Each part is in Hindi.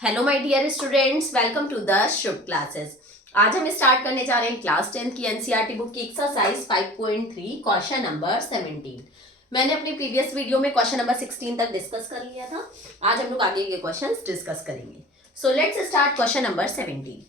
Hello my dear students, welcome to the Shubh classes. आज हम स्टार्ट करने जा रहे हैं क्लास 10 की एनसीईआरटी बुक की एक्सरसाइज 5.3 क्वेश्चन नंबर 17। मैंने अपनी प्रीवियस वीडियो में क्वेश्चन नंबर 16 तक डिस्कस कर लिया था। आज हम लोग आगे के क्वेश्चंस डिस्कस करेंगे। So let's start question number 17।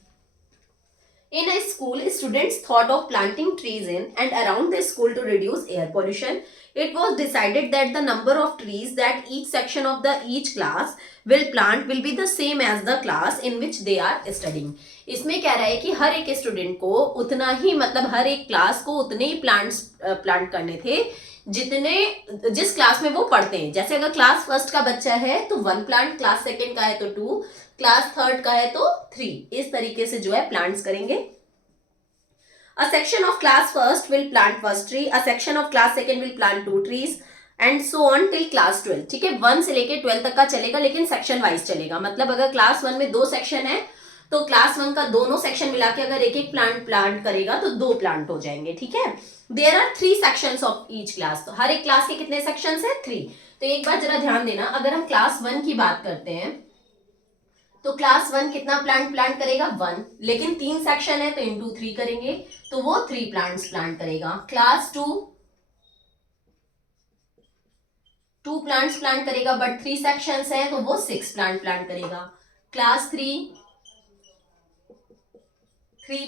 In a school, students thought of planting trees in and around the school to reduce air pollution. It was decided that the number of trees that each section of the each class will plant will be the same as the class in which they are studying. इसमें कह रहा है कि हर एक स्टूडेंट को उतना ही मतलब हर एक क्लास को उतने ही प्लांट्स प्लांट करने थे जितने जिस क्लास में वो पढ़ते हैं। जैसे अगर क्लास फर्स्ट का बच्चा है तो 1 प्लांट, क्लास सेकंड का है तो 2, क्लास थर्ड का है तो 3। इस तरीके से जो है प्लांट्स करेंगे। A section of class first will plant first tree, a section of class second will plant 2 trees and so on till class 12। ठीक है, 1 से लेके 12 तक का चलेगा, लेकिन सेक्शन वाइज चलेगा। मतलब अगर क्लास 1 में 2 सेक्शन है तो क्लास 1 का दोनों सेक्शन मिला के अगर एक एक प्लांट करेगा तो 2 प्लांट हो जाएंगे। ठीक है, there are 3 sections of each class. तो हर एक क्लास के कितने सेक्शंस है? 3। तो एक बार जरा ध्यान देना, अगर हम क्लास 1 की बात करते हैं तो क्लास 1 कितना प्लांट करेगा? 1। लेकिन 3 सेक्शन है तो इंटू 3 करेंगे तो वो 3 प्लांट्स प्लांट करेगा। क्लास 2 प्लांट्स प्लांट करेगा बट 3 सेक्शंस है तो वो 6 प्लांट करेगा। क्लास 3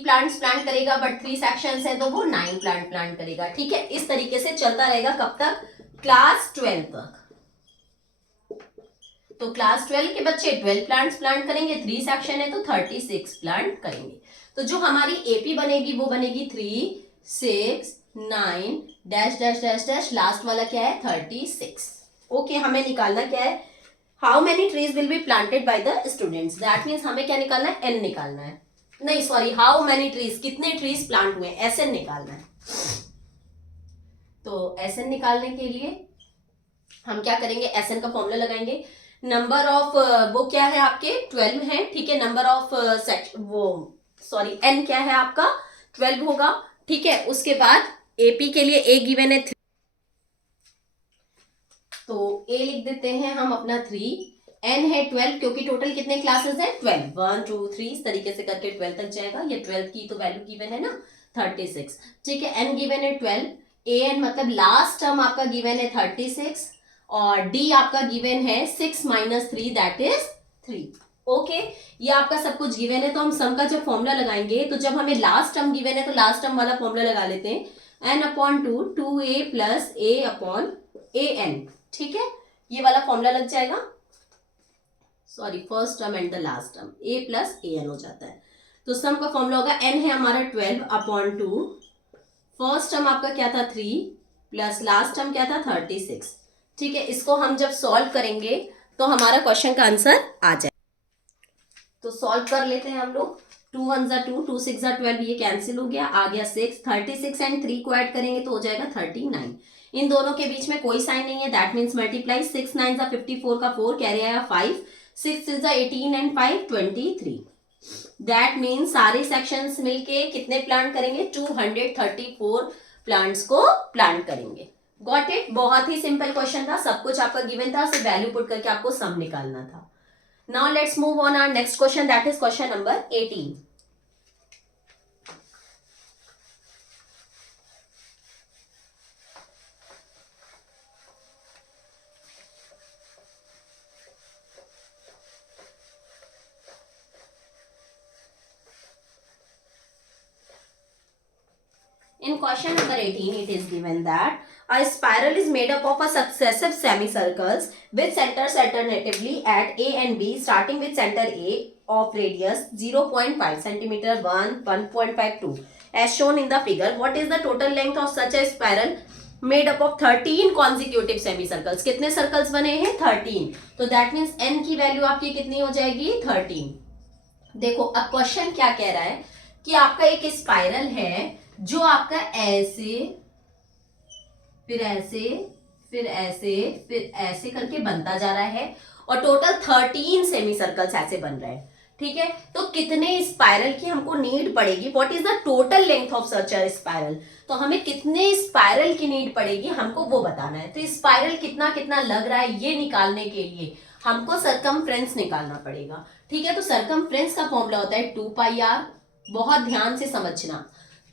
प्लांट्स प्लांट करेगा बट 3 सेक्शंस है तो वो 9 प्लांट करेगा। ठीक है, इस तरीके से चलता रहेगा कब तक? क्लास 12 तक। तो क्लास 12 के बच्चे 12 प्लांट्स प्लांट करेंगे, 3 सेक्शन है तो 36 प्लांट करेंगे। तो जो हमारी एपी बनेगी वो बनेगी 3, 6, 9 dash dash dash dash, last वाला क्या है? 36। ओके, हमें निकालना क्या है? How many trees will be planted by the students. That means हमें क्या निकालना है? एन निकालना है। नहीं सॉरी, हाउ मेनी ट्रीज, कितने ट्रीज प्लांट हुए, एसएन निकालना है। तो एसएन निकालने के लिए हम क्या करेंगे? एसएन का फॉर्मूला लगाएंगे। नंबर ऑफ वो क्या है आपके? 12 है। ठीक है, नंबर ऑफ एन क्या है आपका? 12 होगा। ठीक है, उसके बाद एपी के लिए ए गिवन है 3, तो ए लिख देते हैं हम अपना 3। एन है 12 क्योंकि टोटल कितने क्लासेस हैं? 12, 1 2 3, इस तरीके से करके 12 तक जाएगा। ये 12 की तो वैल्यू गिवन है ना 36। ठीक है, एन गिवन है 12, ए एन मतलब लास्ट टर्म आपका गिवन है 36 और डी आपका गिवन है 6 - 3 दैट इज 3। ओके, ये आपका सब कुछ गिवन है। तो हम सम का जब फॉर्मूला लगाएंगे तो जब हमें लास्ट टर्म गिवन है तो लास्ट टर्म वाला फॉर्मूला लगा लेते हैं, n/2 2a + a/an। ठीक है, ये वाला फॉर्मूला लग जाएगा। Sorry, first term and the last term a + an हो जाता है। तो सम का फॉर्मूला होगा, n है हमारा 12/2, फर्स्ट टर्म आपका क्या था? 3 प्लस लास्ट टर्म क्या था? 36। ठीक है, इसको हम जब सॉल्व करेंगे तो हमारा क्वेश्चन का आंसर आ जाए। तो सॉल्व कर लेते हैं हम लोग। 2 1 = 2, 2 6 = 12, ये कैंसिल हो गया, आ गया 6। 36 एंड 3 को ऐड करेंगे तो हो जाएगा 39। इन दोनों के बीच में कोई साइन नहीं है, दैट मीन्स मल्टीप्लाई। 6 9 = 54 का 4 कैरी आया 5, 6 6 = 18 एंड 5 23। दैट मीन्स सारे सेक्शंस मिलके कितने प्लांट करेंगे? 234 प्लांट्स को प्लांट करेंगे। Got it? बहुत ही सिंपल क्वेश्चन था, सब कुछ आपका गिवन था, सिर्फ वैल्यू पुट करके आपको सम निकालना था। Now let's move on our next question, that is question number 18. In question number 18, it is given that a spiral is made up of a successive semicircles with centers alternatively at A and B, starting with center A of radius 0.5 cm 1 1.52 as shown in the figure. What is the total length of such a spiral made up of 13 consecutive semicircles? कितने सर्कल्स बने हैं? 13। तो दैट मीन्स n की वैल्यू आपकी कितनी हो जाएगी? 13। देखो अब क्वेश्चन क्या कह रहा है कि आपका एक स्पाइरल है जो आपका ऐसे फिर ऐसे फिर ऐसे फिर ऐसे करके बनता जा रहा है और टोटल 13 सेमी सर्कल्स ऐसे बन रहे हैं। ठीक है, तो कितने स्पाइरल की हमको नीड पड़ेगी? What is the total length of such a spiral? तो हमें कितने स्पाइरल की नीड पड़ेगी हमको वो बताना है। तो स्पाइरल कितना कितना लग रहा है ये निकालने के लिए हमको सरकमफ्रेंस निकालना पड़ेगा। ठीक है, तो सरकमफ्रेंस का फॉर्मूला होता है 2πr। बहुत ध्यान से समझना,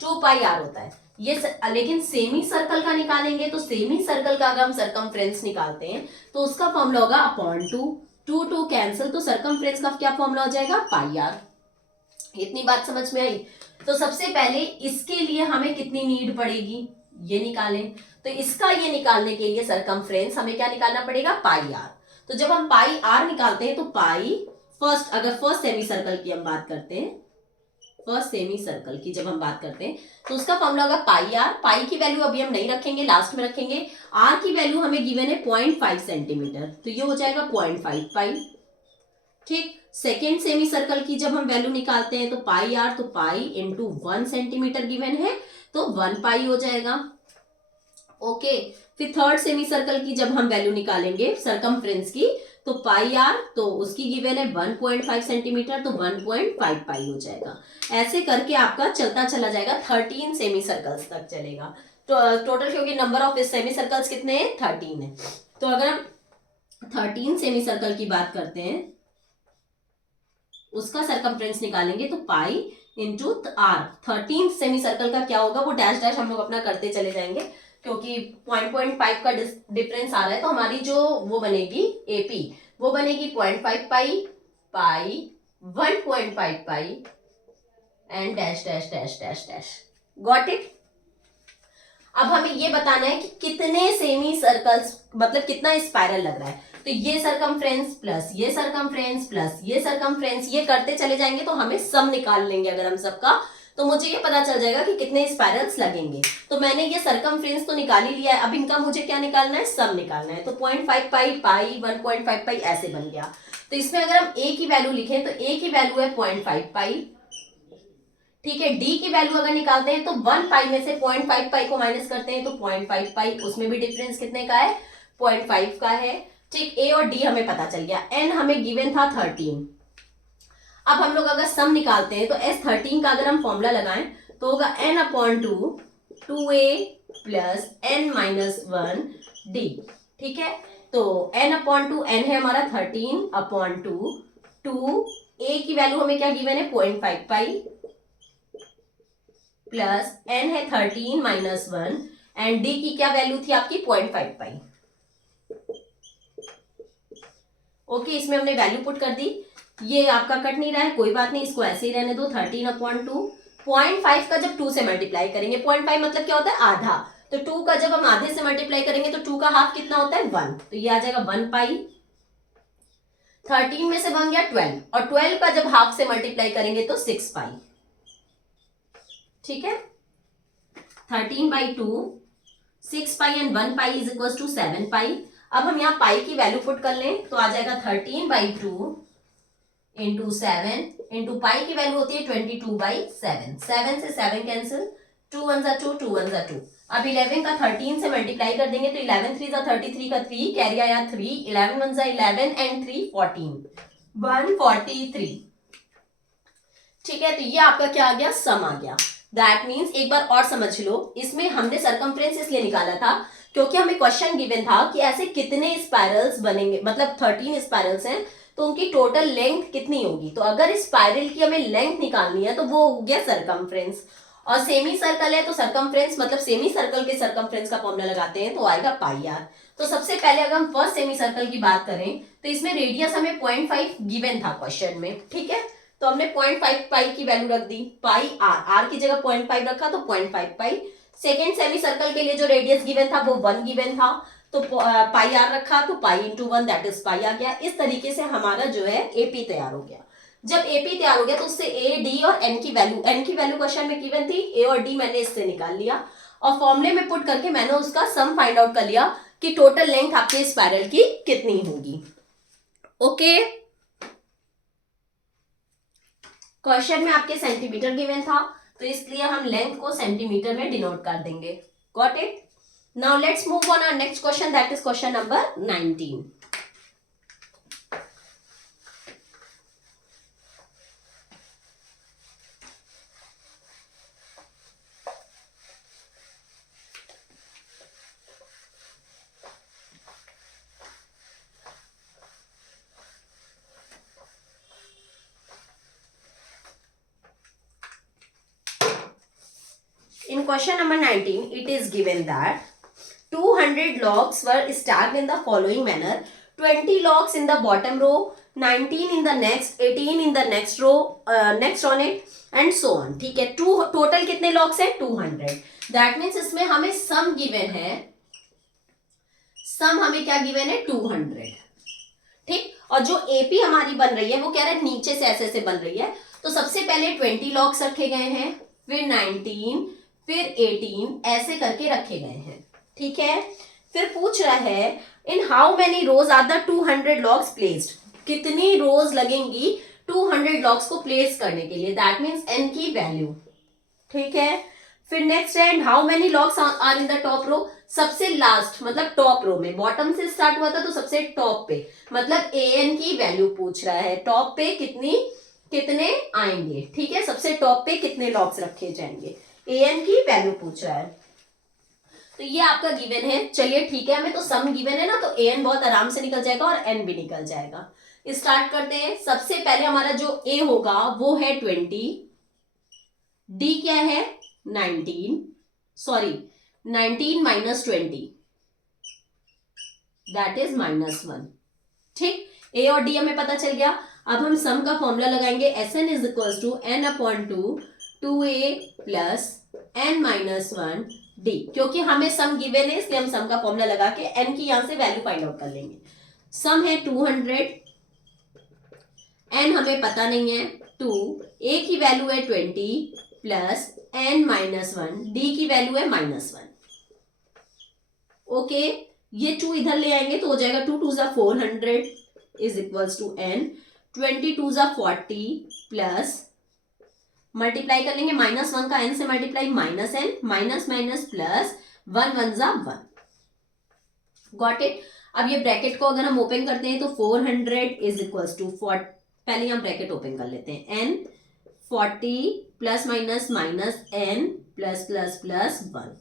2πr होता है ये लेकिन सेमी सर्कल का निकालेंगे तो सेमी सर्कल का अगर हम सरकमफ्रेंस निकालते हैं तो उसका फॉर्मूला होगा अपॉन 2। 2 कैंसिल, तो सरकमफ्रेंस का क्या फॉर्मूला हो जाएगा πr। इतनी बात समझ में आई। तो सबसे पहले इसके लिए हमें कितनी नीड पड़ेगी ये निकालें। तो इसका ये निकालने के लिए सरकमफ्रेंस हमें क्या निकालना पड़ेगा πr। तो जब हम πr निकालते हैं तो फर्स्ट, अगर फर्स्ट सेमी सर्कल की हम बात करते हैं, फर्स्ट सेमी सर्कल की जब हम बात करते हैं तो उसका फॉर्मूला होगा πr। पाई की वैल्यू अभी हम नहीं रखेंगे, लास्ट में रखेंगे। r की वैल्यू हमें गिवन है 0.5 सेंटीमीटर, तो ये हो जाएगा 0.5 पाई। ठीक, सेकेंड सेमी सर्कल की जब हम वैल्यू निकालते हैं तो πr, तो पाई इंटू 1 सेंटीमीटर गिवन है तो 1 पाई हो जाएगा। ओके, फिर थर्ड सेमी सर्कल की जब हम वैल्यू निकालेंगे सरकमफ्रेंस की तो πr, तो उसकी गिवन है 1.5 सेंटीमीटर तो 1.5 पाई हो जाएगा। ऐसे करके आपका चलता चला जाएगा, 13 सेमी सर्कल्स तक चलेगा। तो टोटल क्योंकि नंबर ऑफ सेमी सर्कल्स कितने हैं 13 है, तो अगर हम 13 सेमी सर्कल की बात करते हैं उसका सरकमफ्रेंस निकालेंगे तो pi into r. 13 semi circle का क्या होगा वो डैश डैश हम लोग अपना करते चले जाएंगे क्योंकि 0.5 का डिफरेंस आ रहा है, तो हमारी जो वो बनेगी एपी वो बनेगी 0.5 pi, pi 1.5 pi and dash dash dash dash dash. Got it. अब हमें ये बताना है कि कितने सेमी सर्कल्स मतलब कितना स्पाइरल लग रहा है। तो ये सरकमफ्रेंस प्लस ये सरकमफ्रेंस प्लस ये सरकमफ्रेंस, ये करते चले जाएंगे तो हमें सम निकाल लेंगे अगर हम सबका, तो मुझे ये पता चल जाएगा कि कितने स्पाइरल्स लगेंगे। तो मैंने ये सरकमफ्रेंस तो निकाल ही लिया है, अब इनका मुझे क्या निकालना है, सम निकालना है। तो 0.5 पाई, पाई 1.5 पाई ऐसे बन गया। तो इसमें अगर हम ए की वैल्यू लिखें तो ए की वैल्यू है 0.5 पाई। ठीक है, डी की वैल्यू अगर निकालते हैं तो 1 पाई में से 0.5 पाई को माइनस करते हैं तो 0.5 पाई, उसमें भी डिफरेंस कितने का है 0.5 का है। ठीक, ए और डी हमें पता चल गया। एन हमें गिवन था 13। अब हम लोग अगर सम निकालते हैं तो S13 का अगर हम फॉर्मूला लगाएं तो होगा n upon 2 2a plus n minus 1 D. ठीक है, तो n अपॉन 2, n है हमारा 13 अपॉन 2, 2a की वैल्यू हमें क्या गिवन है 0.5 पाई प्लस n है 13 माइनस 1 एंड d की क्या वैल्यू थी आपकी 0.5 पाई। ओके, इसमें हमने वैल्यू पुट कर दी। ये आपका कट नहीं रहा है, कोई बात नहीं, इसको ऐसे ही रहने दो। 13 अपॉन 2, 0.5 का जब 2 से मल्टीप्लाई करेंगे, 0.5 मतलब क्या होता है आधा, तो 2 का जब हम आधे से मल्टीप्लाई करेंगे तो 2 का हाफ कितना होता है 1, तो ये आ जाएगा 1 पाई। 13 में से बन गया 12 और 12 का जब हाफ से मल्टीप्लाई करेंगे तो 6 पाई। ठीक है, 13/2 6 pi and 1 pi is equal to 7 pi. अब हम यहाँ पाई की वैल्यू पुट कर लें तो आ जाएगा 13/2 इंटू 7 इंटू पाई की वैल्यू होती है 22/7। 7 से 7 कैंसिल, 2 1 जा 2, 2 1 जा 2। अब 11 का 13 से मल्टीप्लाई कर देंगे तो 11 3 जा 33 का 3 कैरी आया 3, 11 1 जा 11 एंड 3 14, 143। ठीक है, तो ये आपका क्या आ गया सम आ गया। दैट मीन्स एक बार और समझ लो, इसमें हमने सरकमफ्रेंस इसलिए निकाला था क्योंकि हमें क्वेश्चन गिवन था कि ऐसे कितने स्पाइरल्स बनेंगे, मतलब 13 स्पाइरल्स हैं तो उनकी टोटल लेंथ कितनी होगी। तो अगर स्पाइरल की हमें लेंथ निकालनी है तो वो हो गया सरकमफ्रेंस, और सेमी सर्कल है तो सरकमफ्रेंस मतलब सेमी सर्कल के सरकमफ्रेंस का फॉर्मूला लगाते हैं तो आएगा पाई आर। तो सबसे पहले अगर हम फर्स्ट सेमी सर्कल की बात करें तो इसमें रेडियस हमें 0.5 गिवन था क्वेश्चन में। ठीक है, तो हमने 0.5 पाई की वैल्यू रख दी, पाई आर, आर की जगह 0.5 रखा तो 0.5 पाई। सेकेंड सेमी सर्कल के लिए जो रेडियस गिवन था वो 1 गिवन था तो पाई आर रखा तो pi into 1 that is pi आ गया। इस तरीके से हमारा जो है एपी तैयार हो गया। जब एपी तैयार हो गया तो उससे ए डी और एन की वैल्यू क्वेश्चन में गिवन थी, ए और डी मैंने इससे निकाल लिया और फॉर्मूले में पुट करके मैंने उसका सम फाइंड आउट कर लिया कि टोटल लेंथ आपके स्पाइरल की कितनी होगी। ओके, क्वेश्चन में आपके सेंटीमीटर गिवन था तो इसलिए हम लेंथ को सेंटीमीटर में डिनोट कर देंगे। Got it. Now let's move on our next question, that is question number 19। question number 19, it is given that 200 logs were stacked in the following manner. 20 logs in the bottom row, 19 in the next, 18 in the next row, next on it and so on. ठीक है, टोटल कितने logs है? 200. That means इसमें हमें sum given है, sum हमें क्या given है? 200. ठीक, और जो AP हमारी बन रही है वो क्या है? नीचे से ऐसे बन रही है. तो सबसे पहले 20 logs रखे गए हैं, फिर 19, फिर 18 ऐसे करके रखे गए हैं. ठीक है, फिर पूछ रहा है in how many rows are the 200 logs placed. कितनी रोज लगेंगी 200 लॉग्स को प्लेस करने के लिए. दैट मीन्स n की वैल्यू. ठीक है, फिर नेक्स्ट है how many logs are in the top row. सबसे लास्ट मतलब टॉप रो में, बॉटम से स्टार्ट हुआ था तो सबसे टॉप पे, मतलब an की वैल्यू पूछ रहा है. टॉप पे कितने आएंगे. ठीक है, सबसे टॉप पे कितने लॉग्स रखे जाएंगे, an की वैल्यू पूछ रहा है. तो ये आपका गिवन है. चलिए ठीक है, हमें तो सम गिवन है ना, तो an बहुत आराम से निकल जाएगा और n भी निकल जाएगा. स्टार्ट करते हैं. सबसे पहले हमारा जो a होगा वो है 20, d क्या है 19, सॉरी 19 माइनस 20 दैट इज -1. ठीक, a और d हमें पता चल गया. अब हम सम का फॉर्मूला लगाएंगे. Sn is equal to n/2 2a plus n-1 d. क्योंकि हमें सम गिवन है इसलिए हम सम का फॉर्मूला लगा के n की यहां से वैल्यू फाइंड आउट कर लेंगे. सम है 200, n हमें पता नहीं है 2, a की वैल्यू है 20 प्लस n-1, d की वैल्यू है -1. ओके, ये 2 इधर ले आएंगे तो हो जाएगा 2 2 ज़ा 400 इज इक्वल्स टू n, 20 2 ज़ा 40 प्लस मल्टीप्लाई कर लेंगे -1 का n से multiply -n minus minus plus 1 1 ज़ा 1. Got it. अब ये ब्रैकेट को अगर हम ओपन करते हैं तो 400 इज इक्वल्स टू 40, पहले हम ब्रैकेट ओपन कर लेते हैं, n 40 plus minus minus n plus plus plus 1.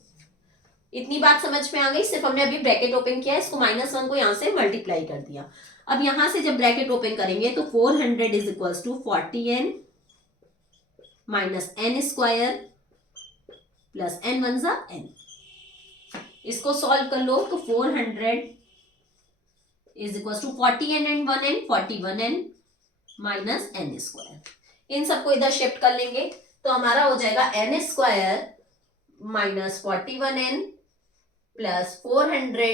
इतनी बात समझ में आ गई. सिर्फ हमने अभी ब्रैकेट ओपन किया, इसको -1 को यहां से मल्टीप्लाई कर दिया. अब यहां से जब ब्रैकेट ओपन करेंगे तो 400 is equals to 40n minus n square plus n1 ज़ा n. इसको सॉल्व कर लो तो 400 is equal to 40n and 1n 41n minus n square. इन सबको इधर शिफ्ट कर लेंगे तो हमारा हो जाएगा n square minus 41n plus 400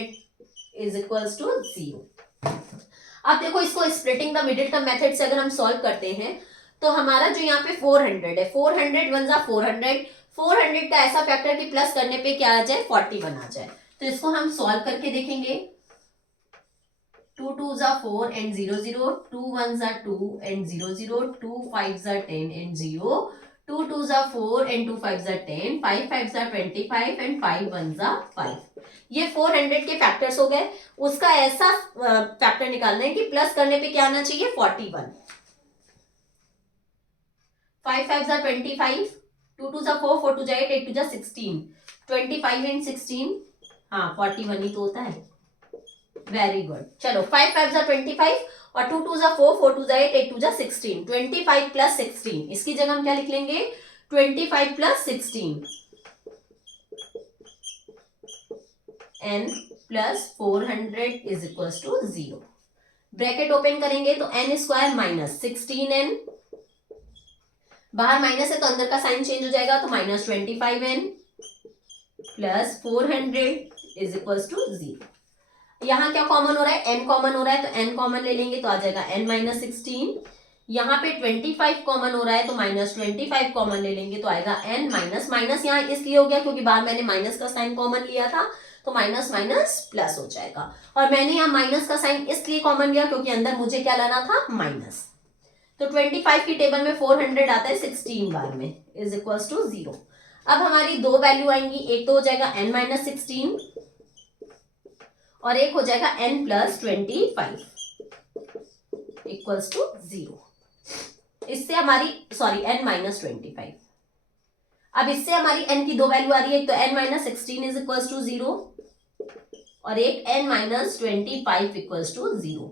is equal to 0. अब देखो, इसको splitting the middle term method से अगर हम सॉल्व करते हैं तो हमारा जो यहाँ पे 400 है, 400 1 ज़ा 400, 400 का ऐसा फैक्टर कि प्लस करने पे क्या आ जाए 41 आ जाए. तो इसको हम सॉल्व करके देखेंगे. 2 2 ज़ा 4 एंड 0 0, 2 1 ज़ा 2 एंड 0 0, 2 5 ज़ा 10 एंड 0, 2 2 ज़ा 4 एंड 2 5 ज़ा 10, 5 5 ज़ा 25 एंड 5 1 ज़ा 5. ये 400 के फैक्टर्स हो गए. उसका ऐसा फैक्टर निकालना है कि प्लस करने पे क्या आना चाहिए 41. 5 5 ज़ा 25, 2 2 ज़ा 4, 4 2 ज़ा 8, 8 2 ज़ा 16, 25 एंड 16, हाँ 41 ही तो होता है. Very good. चलो 5 5 ज़ा 25 और 2 2 ज़ा 4, 4 2 ज़ा 8, 8 2 ज़ा 16, 25 प्लस 16. इसकी जगह हम क्या लिख लेंगे 25 plus 16 n plus 400 is equal to 0. Bracket open करेंगे तो n स्क्वायर माइनस 16n, बाहर माइनस है तो अंदर का साइन चेंज हो जाएगा तो minus 25n plus 400 is equal to 0. यहाँ क्या कॉमन हो रहा है n कॉमन हो रहा है तो n कॉमन ले लेंगे तो आ जाएगा n माइनस 16. यहाँ पे 25 कॉमन हो रहा है तो माइनस 25 कॉमन ले लेंगे तो आएगा n माइनस माइनस. यहाँ इसलिए हो गया क्योंकि बाहर मैंने माइनस का साइन कॉमन लिया था तो माइनस माइनस प्लस हो जाएगा. और मैंने यहाँ माइनस का साइन इसलिए कॉमन लिया क्योंकि अंदर मुझे क्या लाना था माइनस. तो 25 की टेबल में 400 आता है 16 बार में इज इक्वल टू 0. अब हमारी दो वैल्यू आएंगी, एक तो हो जाएगा n माइनस 16 और एक हो जाएगा n प्लस 25 इक्वल्स टू 0. इससे हमारी सॉरी n माइनस 25. अब इससे हमारी n की दो वैल्यू आ रही है, एक तो n minus 16 is equals to 0 और एक n माइनस 25 इक्वल्स टू 0.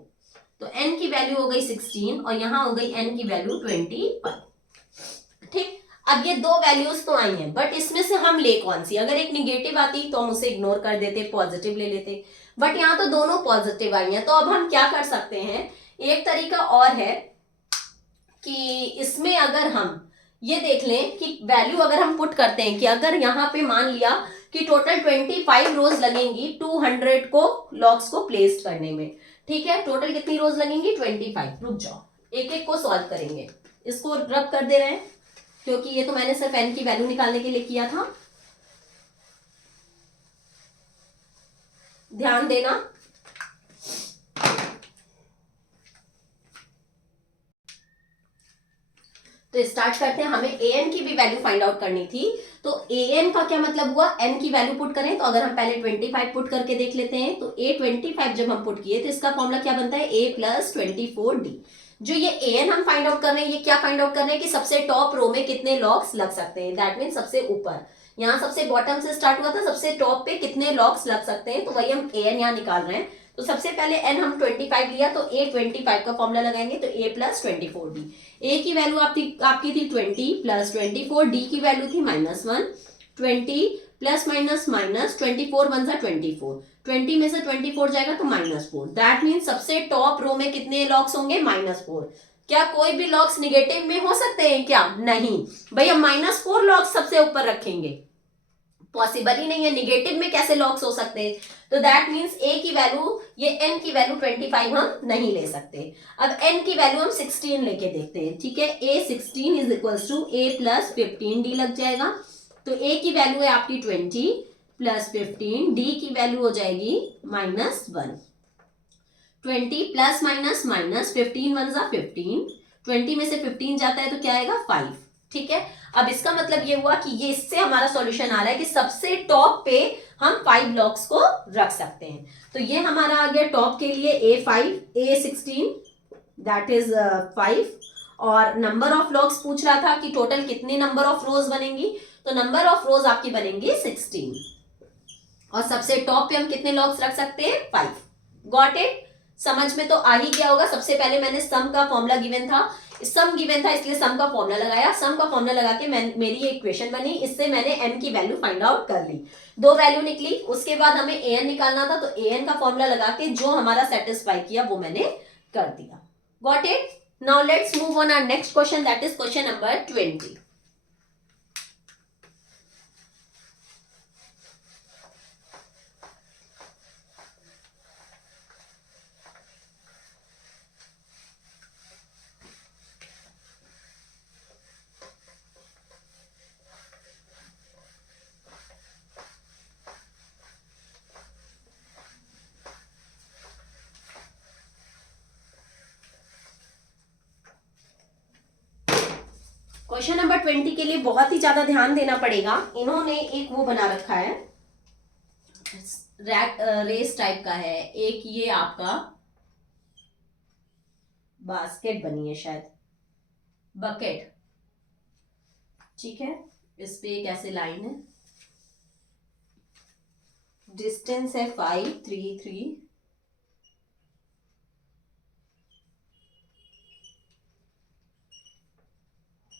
तो n की वैल्यू हो गई 16 और यहां हो गई n की वैल्यू 25. ठीक, अब ये दो वैल्यूज तो आई हैं, बट इसमें से हम ले कौन सी? अगर एक निगेटिव आती तो हम उसे इग्नोर कर देते, पॉजिटिव ले लेते, बट यहाँ तो दोनों पॉजिटिव आई हैं। तो अब हम क्या कर सकते हैं, एक तरीका और है कि इसमें अगर हम ये देख लें कि वैल्यू अगर हम पुट करते हैं कि अगर यहाँ पे मान लिया कि टोटल 25 रोज लगेंगी 200 को लॉग्स को प्लेस करने में, ठीक है, टोटल कितनी रोज लगेंगी? 25। रुक जाओ, एक एक को सॉल्व करेंगे। इसको रब कर दे रहे हैं क्योंकि ये तो मैंने सिर्फ n की वैल्यू निकालने के लिए किया था, ध्यान देना। तो स्टार्ट करते हैं। हमें an की भी वैल्यू फाइंड आउट करनी थी, तो an का क्या मतलब हुआ, n की वैल्यू पुट करें। तो अगर हम पहले 25 पुट करके देख लेते हैं, तो a25 जब हम पुट किए तो इसका फॉर्मूला क्या बनता है, a + 24d। जो ये an हम फाइंड आउट कर रहे हैं, ये क्या फाइंड आउट कर रहे हैं कि सबसे टॉप रो में कितने लॉग्स लग सकते हैं, दैट मीन सबसे ऊपर, यहाँ सबसे बॉटम से स्टार्ट हुआ था, सबसे टॉप पे कितने लॉग्स लग सकते हैं, तो वही हम an यहाँ निकाल रहे हैं। तो सबसे पहले n हम 25 लिया, तो a25 का फॉर्मूला लगाएंगे, तो a + 24d। a की वैल्यू आपकी थी 20 + 24, d की वैल्यू थी -1, 20 प्लस माइनस माइनस 24 1 सा 24, 20 में से 24 जाएगा तो -4। दैट मीन सबसे टॉप रो में कितने लॉग्स होंगे, -4। क्या कोई भी लॉग्स निगेटिव में हो सकते हैं क्या? नहीं भाई, हम -4 लॉग्स सबसे ऊपर रखेंगे, पॉसिबल ही नहीं है। निगेटिव में कैसे लॉग्स हो सकते हैं? तो दैट मीन्स a की वैल्यू, ये n की वैल्यू 25 हम नहीं ले सकते। अब n की वैल्यू हम 16 लेके देखते हैं, ठीक है। a16 = a + 15d लग जाएगा। तो a की वैल्यू है आपकी 20 + 15, d की वैल्यू हो जाएगी -1। 20 प्लस माइनस माइनस 15 1 सा 15, 20 में से 15 जाता है तो क्या आएगा, 5, ठीक है। अब इसका मतलब ये हुआ कि ये इससे हमारा सॉल्यूशन आ रहा है कि सबसे टॉप पे हम 5 लॉग्स को रख सकते हैं। तो ये हमारा आ गया टॉप के लिए a5, a16 दैट इज 5, और नंबर ऑफ लॉग्स पूछ रहा था कि टोटल कितने नंबर ऑफ रोज बनेंगी, तो नंबर ऑफ रोज आपकी बनेंगी 16, और सबसे टॉप पे हम कितने लॉग्स रख सकते हैं, 5। Got it? समझ में तो आ ही गया होगा। सबसे पहले मैंने सम का फॉर्मूला गिवन था, सम गिवन था इसलिए सम का फॉर्मूला लगाया, सम का फॉर्मूला लगा के मेरी एक इक्वेशन बनी, इससे मैंने n की वैल्यू फाइंड आउट कर ली, 2 वैल्यू निकली। उसके बाद हमें an निकालना था, तो an का फॉर्मूला लगा के जो हमारा सेटिस्फाई किया वो मैंने कर दिया। Got it? Now let's move on our next question, that is question number 20। Question number 20 के लिए बहुत ही ज्यादा ध्यान देना पड़ेगा। इन्होंने एक वो बना रखा है, रेस टाइप का है, एक ये आपका बास्केट बनी है, शायद बकेट, ठीक है। इस पे एक ऐसे लाइन है, डिस्टेंस है 5 3 3,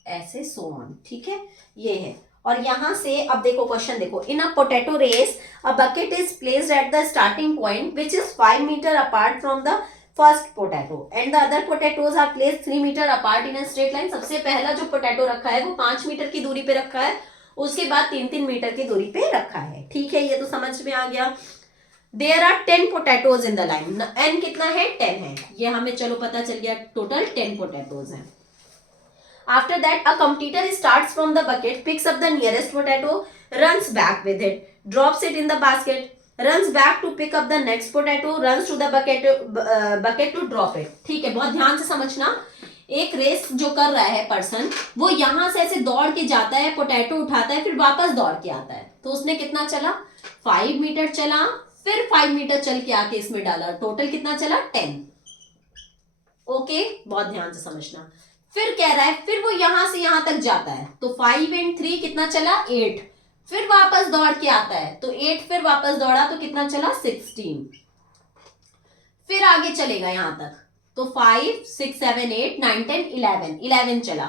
ऐसे सो ऑन, ठीक है, ये है। और यहां से अब देखो क्वेश्चन देखो, in a potato race a bucket is placed at the starting point which is 5 metre apart from the first potato and the other potatoes are placed 3 metre apart in a straight line. सबसे पहला जो पोटैटो रखा है वो 5 मीटर की दूरी पे रखा है, उसके बाद 3-3 मीटर की दूरी पे रखा है, ठीक है, ये तो समझ में आ गया। There are 10 potatoes in the line, n कितना है, 10 है, ये हमें चलो पता चल गया, टोटल 10 पोटैटोज हैं। After that, a competitor starts from the bucket, picks up the nearest potato, runs back with it, drops it in the basket, runs back to pick up the next potato, runs to the bucket to drop it. ठीक है, बहुत ध्यान से समझना। एक रेस जो कर रहा है पर्सन, वो यहां से ऐसे दौड़ के जाता है, पोटैटो उठाता है, फिर वापस दौड़ के आता है। तो उसने कितना चला, 5 मीटर चला, फिर 5 मीटर चल के आके इसमें डाला, टोटल कितना चला, 10। ओके, बहुत ध्यान से समझना। फिर कह रहा है, फिर वो यहां से यहां तक जाता है, तो 5 और 3 कितना चला, 8, फिर वापस दौड़ के आता है, तो 8 फिर वापस दौड़ा तो कितना चला, 16, फिर आगे चलेगा यहां तक, तो 5 6 7 8 9 10 11 चला,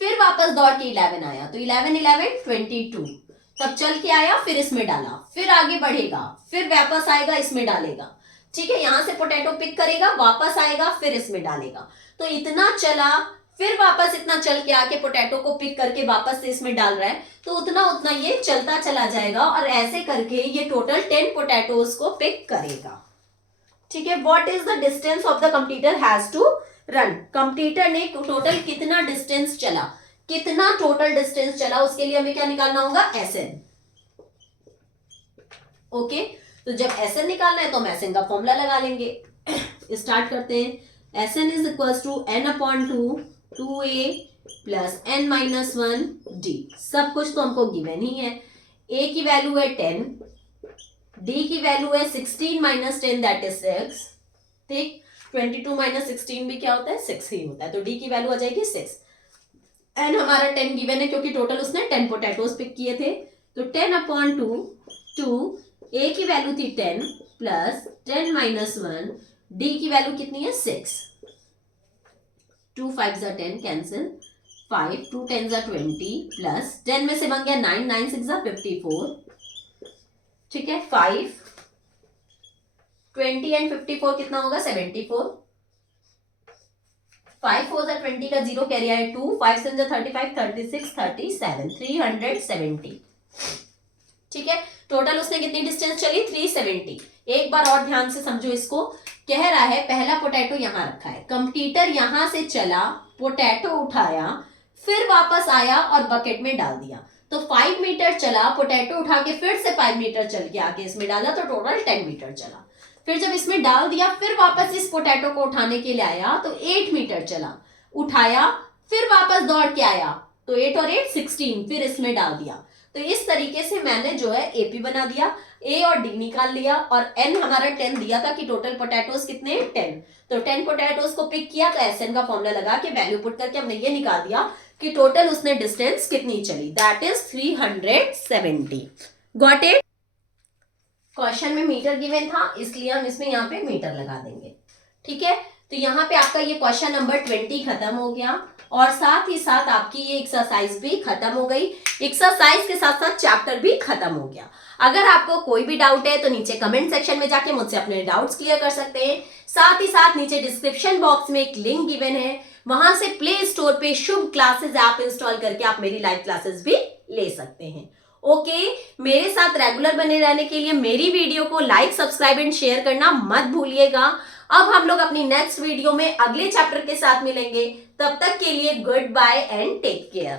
फिर वापस दौड़ के 11 आया, तो 11 11 22, तब चल के आया, फिर इसमें डाला, फिर आगे बढ़ेगा, फिर वापस आएगा, इसमें डालेगा, ठीक है। यहां से पोटैटो पिक करेगा, वापस आएगा, फिर इसमें डालेगा, तो इतना चला, फिर वापस इतना चल के आके पोटैटो को पिक करके वापस से इसमें डाल रहा है, तो उतना उतना ये चलता चला जाएगा और ऐसे करके ये टोटल 10 पोटैटोज को पिक करेगा, ठीक है। What is the distance of the completer has to run, completer ने टोटल कितना डिस्टेंस चला, कितना टोटल डिस्टेंस चला, उसके लिए हमें क्या निकालना होगा, SN। ओके, तो जब SN निकालना है तो हम SN का फॉर्मूला लगा लेंगे। स्टार्ट करते हैं। SN is equal to n/2 2a plus n-1 d, सब कुछ तो हमको गिवन ही है। a की वैल्यू है 10, d की वैल्यू है 16 - 10 दैट इज 6, ठीक। 22 - 16 भी क्या होता है, 6 ही होता है, तो d की वैल्यू आ जाएगी 6। n हमारा 10 गिवन है क्योंकि टोटल उसने 10 पोटैटोज पिक किए थे, तो 10/2 2, a की वैल्यू थी 10 प्लस 10 - 1, d की वैल्यू कितनी है 6, 2 5 10 कैंसिल, 5 2 10 20 प्लस 10 में से बन गया 9 9 6 54, ठीक है। 5 20 एंड 54 कितना होगा 74, 5 4 20 का 0 कैरी आया 2, 5 7 35 36 37 370, ठीक है। टोटल उसने कितनी डिस्टेंस चली 370। एक बार और ध्यान से समझो इसको, कह रहा है पहला पोटैटो यहां रखा है, कंप्लीटर यहां से चला, पोटैटो उठाया, फिर वापस आया और बकेट में डाल दिया, तो 5 मीटर चला, पोटैटो उठा के फिर से 5 मीटर चल के आके इसमें डाला, तो टोटल 10 मीटर चला। फिर जब इसमें डाल दिया, फिर वापस इस पोटैटो को उठाने के लिए आया, तो 8 मीटर चला, उठाया, फिर वापस दौड़ के आया, तो 8 और 8 16, फिर इसमें डाल दिया। तो इस तरीके से मैंने जो है एपी बना दिया, ए और डी निकाल लिया, और एन हमारा 10 दिया था कि टोटल पोटैटोज कितने 10, तो 10 पोटैटोज को पिक किया, तो एसएन का फॉर्मूला लगा के वैल्यू पुट करके हमने ये निकाल दिया कि टोटल उसने डिस्टेंस कितनी चली, that is 370। Got it. Question में मीटर गिवन था, इसलिए हम इसमें यहाँ पे मीटर लगा देंगे, ठीक है। तो यहाँ पे आपका ये क्वेश्चन नंबर 20 खत्म हो गया, और साथ ही साथ आपकी ये एक्सरसाइज भी खत्म हो गई। एक्सरसाइज के साथ साथ चैप्टर भी खत्म हो गया। अगर आपको कोई भी डाउट है तो नीचे कमेंट सेक्शन में जाके मुझसे अपने डाउट्स क्लियर कर सकते हैं। साथ ही साथ नीचे डिस्क्रिप्शन बॉक्स में एक लिंक गिवन है, वहां से प्ले स्टोर पे शुभ क्लासेस ऐप इंस्टॉल करके आप मेरी लाइव क्लासेस भी ले सकते हैं। ओके, मेरे साथ रेगुलर बने रहने के लिए मेरी वीडियो को लाइक, सब्सक्राइब एंड शेयर करना मत भूलिएगा। अब हम लोग अपनी नेक्स्ट वीडियो में अगले चैप्टर के साथ मिलेंगे, तब तक के लिए good bye and take care.